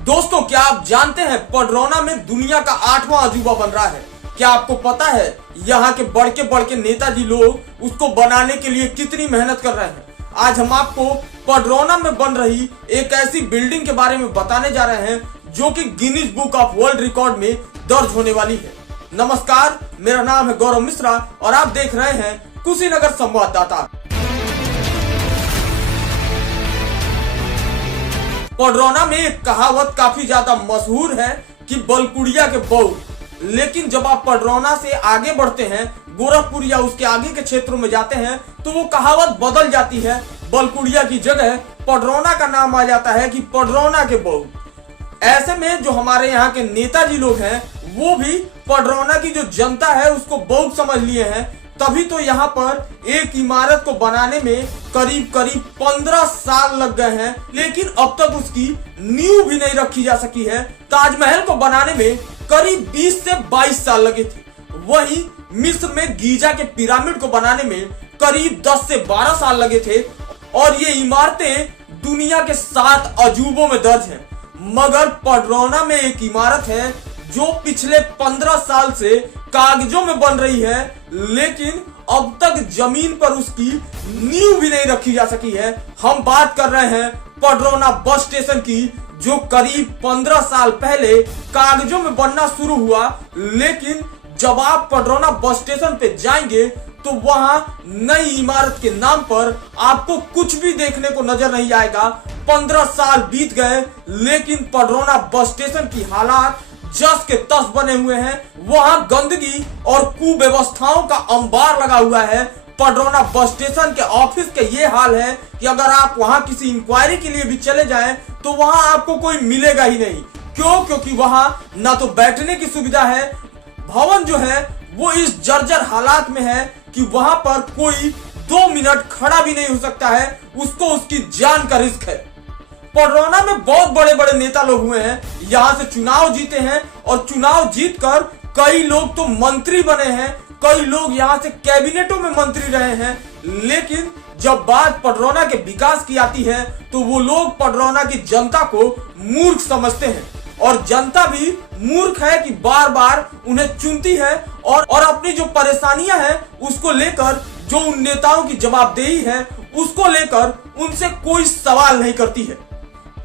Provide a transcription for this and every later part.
दोस्तों, क्या आप जानते हैं पडरौना में दुनिया का 8वां अजूबा बन रहा है। क्या आपको पता है यहाँ के बड़के नेताजी लोग उसको बनाने के लिए कितनी मेहनत कर रहे हैं। आज हम आपको पडरौना में बन रही एक ऐसी बिल्डिंग के बारे में बताने जा रहे हैं जो कि Guinness book of world record में दर्ज होने वाली है। नमस्कार, मेरा नाम है गौरव मिश्रा और आप देख रहे हैं कुशीनगर संवाददाता। पडरौना में एक कहावत काफी ज्यादा मशहूर है कि बलकुड़िया के बहू, लेकिन जब आप पडरौना से आगे बढ़ते हैं, गोरखपुर या उसके आगे के क्षेत्रों में जाते हैं, तो वो कहावत बदल जाती है। बलकुड़िया की जगह पडरौना का नाम आ जाता है कि पडरौना के बहू। ऐसे में जो हमारे यहाँ के नेताजी लोग हैं वो भी पडरौना की जो जनता है उसको बहुत समझ लिए हैं, तभी तो यहाँ पर एक इमारत को बनाने में करीब 15 साल लग गए हैं, लेकिन अब तक उसकी नींव भी नहीं रखी जा सकी है। ताजमहल को बनाने में करीब 20 से 22 साल लगे थे। वहीं मिस्र में गीजा के पिरामिड को बनाने में करीब 10 से 12 साल लगे थे और ये इमारतें दुनिया के 7 अजूबों में दर्ज हैं। मगर पडरौना में एक इमारत है जो पिछले 15 साल से कागजों में बन रही है, लेकिन अब तक जमीन पर उसकी नींव भी नहीं रखी जा सकी है। हम बात कर रहे हैं पडरौना बस स्टेशन की, जो करीब 15 साल पहले कागजों में बनना शुरू हुआ, लेकिन जब आप पडरौना बस स्टेशन पे जाएंगे तो वहां नई इमारत के नाम पर आपको कुछ भी देखने को नजर नहीं आएगा। 15 साल बीत गए, लेकिन पडरौना बस स्टेशन की हालात जस के तस बने हुए हैं। वहां गंदगी और कुव्यवस्थाओं का अंबार लगा हुआ है। पडरौना बस स्टेशन के ऑफिस के ये हाल है कि अगर आप वहां किसी इंक्वायरी के लिए भी चले जाएं तो वहां आपको कोई मिलेगा ही नहीं। क्यों? क्योंकि वहां ना तो बैठने की सुविधा है, भवन जो है वो इस जर्जर हालात में है कि वहां पर कोई 2 मिनट खड़ा भी नहीं हो सकता है, उसको उसकी जान का रिस्क है। पडरौना में बहुत बड़े नेता लोग हुए हैं, यहाँ से चुनाव जीते हैं और चुनाव जीतकर कई लोग तो मंत्री बने हैं, कई लोग यहाँ से कैबिनेटों में मंत्री रहे हैं, लेकिन जब बात पडरौना के विकास की आती है तो वो लोग पडरौना की जनता को मूर्ख समझते हैं और जनता भी मूर्ख है कि बार बार उन्हें चुनती है और अपनी जो परेशानियां हैं उसको लेकर, जो उन नेताओं की जवाबदेही है उसको लेकर उनसे कोई सवाल नहीं करती है।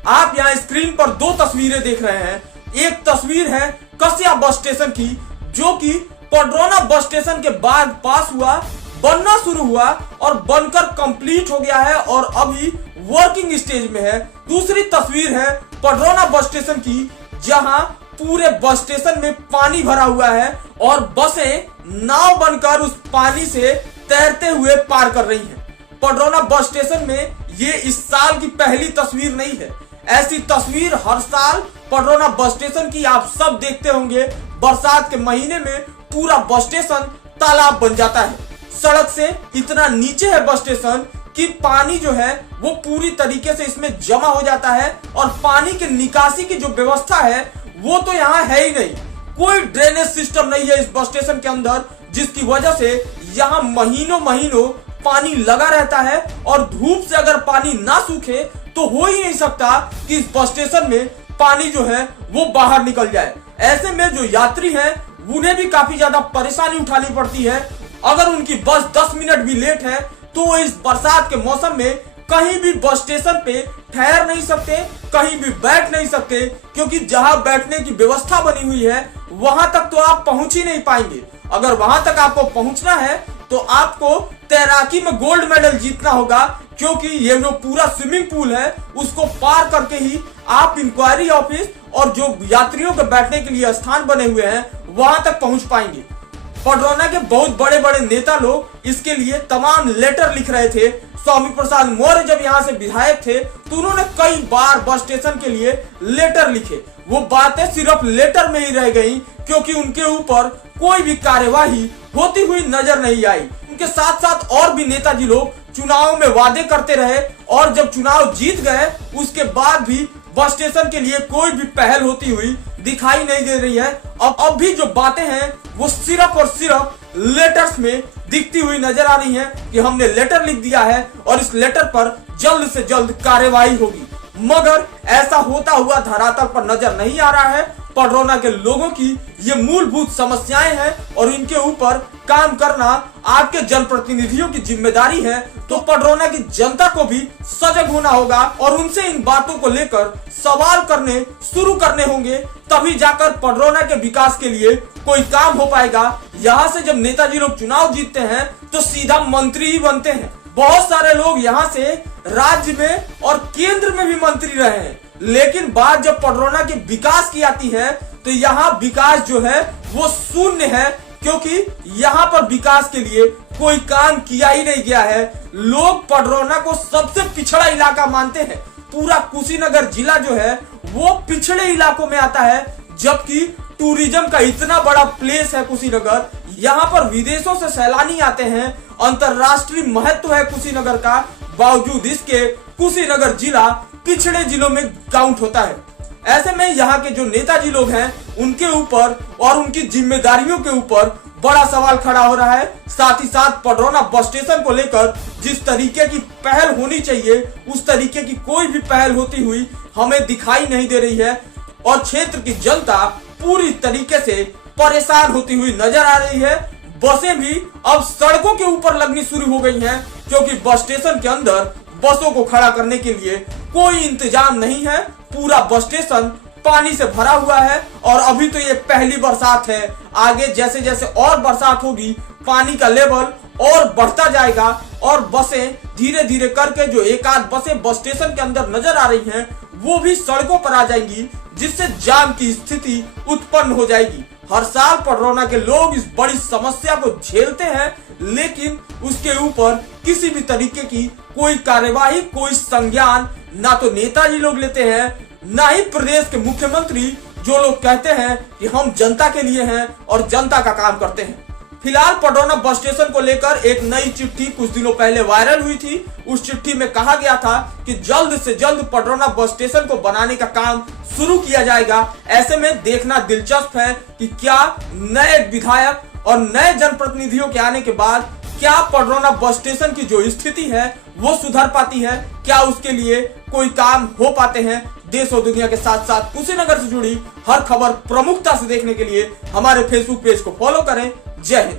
आप यहाँ स्क्रीन पर 2 तस्वीरें देख रहे हैं। एक तस्वीर है कसिया बस स्टेशन की, जो कि पडरौना बस स्टेशन के बाद पास हुआ, बनना शुरू हुआ और बनकर कंप्लीट हो गया है और अभी वर्किंग स्टेज में है। दूसरी तस्वीर है पडरौना बस स्टेशन की, जहां पूरे बस स्टेशन में पानी भरा हुआ है और बसें नाव बनकर उस पानी से तैरते हुए पार कर रही हैं। पडरौना बस स्टेशन में ये इस साल की पहली तस्वीर नहीं है। ऐसी तस्वीर हर साल पडरौना बस स्टेशन की आप सब देखते होंगे। बरसात के महीने में पूरा बस स्टेशन तालाब बन जाता है। सड़क से इतना नीचे है बस स्टेशन कि पानी जो है वो पूरी तरीके से इसमें जमा हो जाता है और पानी के निकासी की जो व्यवस्था है वो तो यहाँ है ही नहीं। कोई ड्रेनेज सिस्टम नहीं है इस बस स्टेशन के अंदर, जिसकी वजह से यहाँ महीनों पानी लगा रहता है और धूप से अगर पानी ना सूखे तो हो ही नहीं सकता कि इस बस स्टेशन में पानी जो है वो बाहर निकल जाए। ऐसे में जो यात्री हैं उन्हें भी काफी ज्यादा परेशानी उठानी पड़ती है। अगर उनकी बस 10 मिनट भी लेट है तो इस बरसात के मौसम में कहीं भी बस स्टेशन पे ठहर नहीं सकते, कहीं भी बैठ नहीं सकते, क्योंकि जहां बैठने की व्यवस्था बनी हुई है वहां तक तो आप पहुंच ही नहीं पाएंगे। अगर वहां तक आपको पहुंचना है तो आपको तैराकी में गोल्ड मेडल जीतना होगा, क्योंकि ये जो पूरा स्विमिंग पूल है उसको पार करके ही आप इंक्वायरी ऑफिस और जो यात्रियों के बैठने के लिए स्थान बने हुए हैं वहां तक पहुंच पाएंगे। पडरौना के बहुत बड़े नेता लोग इसके लिए तमाम लेटर लिख रहे थे। स्वामी प्रसाद मौर्य जब यहाँ से विधायक थे तो उन्होंने कई बार बस स्टेशन के लिए लेटर लिखे। वो बातें सिर्फ लेटर में ही रह गई, क्योंकि उनके ऊपर कोई भी कार्यवाही होती हुई नजर नहीं आई। उनके साथ साथ और भी नेताजी लोग चुनाव में वादे करते रहे और जब चुनाव जीत गए उसके बाद भी बस स्टेशन के लिए कोई भी पहल होती हुई दिखाई नहीं दे रही है। अब भी जो बातें हैं वो सिर्फ और सिर्फ लेटर्स में दिखती हुई नजर आ रही है कि हमने लेटर लिख दिया है और इस लेटर पर जल्द से जल्द कार्यवाही होगी। मगर ऐसा होता हुआ धरातल पर नजर नहीं आ रहा है। पडरौना के लोगों की ये मूलभूत समस्याएं हैं और इनके ऊपर काम करना आपके जनप्रतिनिधियों की जिम्मेदारी है। तो पडरौना की जनता को भी सजग होना होगा और उनसे इन बातों को लेकर सवाल करने शुरू करने होंगे, तभी जाकर पडरौना के विकास के लिए कोई काम हो पाएगा। यहाँ से जब नेताजी लोग चुनाव जीतते हैं तो सीधा मंत्री ही बनते हैं। बहुत सारे लोग यहाँ से राज्य में और केंद्र में भी मंत्री रहे हैं, लेकिन बात जब पडरौना के विकास की आती है तो यहाँ विकास जो है वो शून्य है, क्योंकि यहाँ पर विकास के लिए कोई काम किया ही नहीं गया है। लोग पडरौना को सबसे पिछड़ा इलाका मानते हैं। पूरा कुशीनगर जिला जो है वो पिछड़े इलाकों में आता है, जबकि टूरिज्म का इतना बड़ा प्लेस है कुशीनगर। यहाँ पर विदेशों से सैलानी आते हैं, अंतरराष्ट्रीय महत्व है कुशीनगर का, बावजूद इसके कुशीनगर जिला पिछड़े जिलों में काउंट होता है। ऐसे में यहाँ के जो नेताजी लोग हैं उनके ऊपर और उनकी जिम्मेदारियों के ऊपर बड़ा सवाल खड़ा हो रहा है। साथ ही साथ पडरौना बस स्टेशन को लेकर जिस तरीके की पहल होनी चाहिए उस तरीके की कोई भी पहल होती हुई हमें दिखाई नहीं दे रही है और क्षेत्र की जनता पूरी तरीके से परेशान होती हुई नजर आ रही है। बसें भी अब सड़कों के ऊपर लगनी शुरू हो गई हैं, क्योंकि बस स्टेशन के अंदर बसों को खड़ा करने के लिए कोई इंतजाम नहीं है। पूरा बस स्टेशन पानी से भरा हुआ है और अभी तो ये पहली बरसात है। आगे जैसे जैसे और बरसात होगी पानी का लेवल और बढ़ता जाएगा और बसें धीरे धीरे करके जो एक आध बसें बस स्टेशन के अंदर नजर आ रही हैं वो भी सड़कों पर आ जाएंगी, जिससे जाम की स्थिति उत्पन्न हो जाएगी। हर साल पडरौना के लोग इस बड़ी समस्या को झेलते हैं, लेकिन उसके ऊपर किसी भी तरीके की कोई कार्यवाही, कोई संज्ञान ना तो नेताजी लोग लेते हैं, ना ही प्रदेश के मुख्यमंत्री, जो लोग कहते हैं कि हम जनता के लिए हैं और जनता का काम करते हैं। फिलहाल पडरौना बस स्टेशन को लेकर एक नई चिट्ठी कुछ दिनों पहले वायरल हुई थी। उस चिट्ठी में कहा गया था कि जल्द से जल्द पडरौना बस स्टेशन को बनाने का काम शुरू किया जाएगा। ऐसे में देखना दिलचस्प है कि क्या नए विधायक और नए जनप्रतिनिधियों के आने के बाद क्या पडरौना बस स्टेशन की जो स्थिति है वो सुधर पाती है, क्या उसके लिए कोई काम हो पाते हैं। देश और दुनिया के साथ साथ कुशीनगर से जुड़ी हर खबर प्रमुखता से देखने के लिए हमारे फेसबुक पेज को फॉलो करें। जय हिंद।